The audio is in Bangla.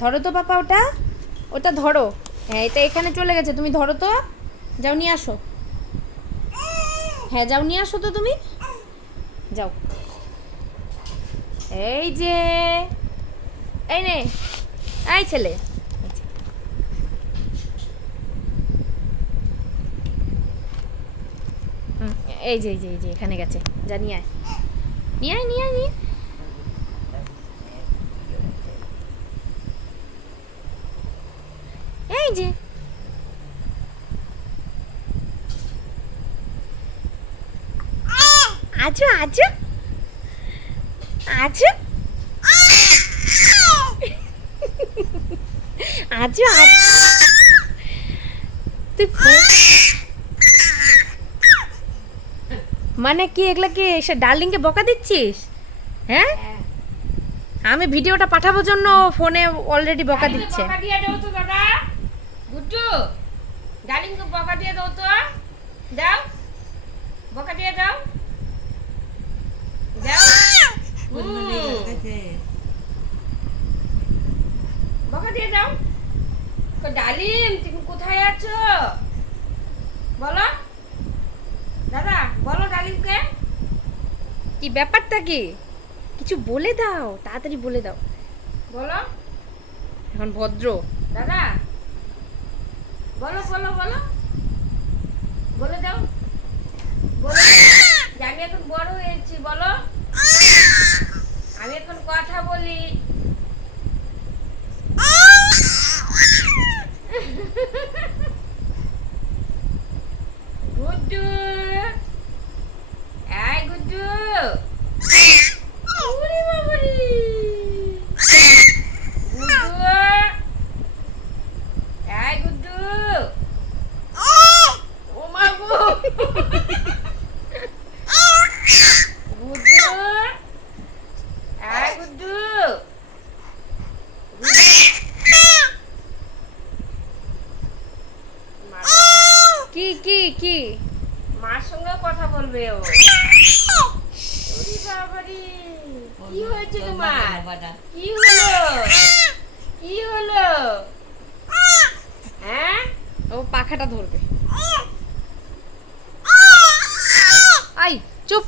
ধরো তো পাপা ওটা ওটা ধরো। হ্যাঁ এটা এখানে চলে গেছে, তুমি ধরো তো। যাও, নিয়ে আসো। হ্যাঁ যাও, নিয়ে আসো তো তুমি। যাও। এই যে, এই নে, এই ছেলে। এই যে। এই যে এই যে, এখানে গেছে। যা, নিয়ে আয়। নিয়ে আয় নিয়ে আয়, নিয়ে আয়। এই যে। আজু আজু। আজু। আজু আজু। তুই মানে কি এগুলা কি সে ডার্লিংকে বকা দিচ্ছিস? হ্যাঁ? আমি ভিডিওটা পাঠাবো জন্য ফোনে অলরেডি বকা দিচ্ছে বকা দিয়ে দাও তো দাদা গুড্ডু ডালিমকে বকা দিয়ে দাও তো। দাও। বকা দিয়ে দাও। দাও। বকা দিয়ে দাও। ডালিম তুমি কোথায় আছো? বলো। দাদা বলো ডালিমকে। কি ব্যাপারটা কি? কিছু বলে দাও তাড়াতাড়ি বলে দাও। বলো। এখন ভদ্র। দাদা বলো বলো বলো। বলে দাও। বলো। আমি এখন বড় হয়েছি, বলো। আমি এখন কথা বলি। গুড্ডু এই গুড্ডু ওরে বাবারে গুড্ডু এই গুড্ডু ও মা গো গুড্ডু এই গুড্ডু কি কি কি? মার সঙ্গে কথা বলবে ও। কি হয়েছে তোমার? কি হলো? কি হলো? হ্যাঁ? ও পাখাটা ধরবে। এই চুপ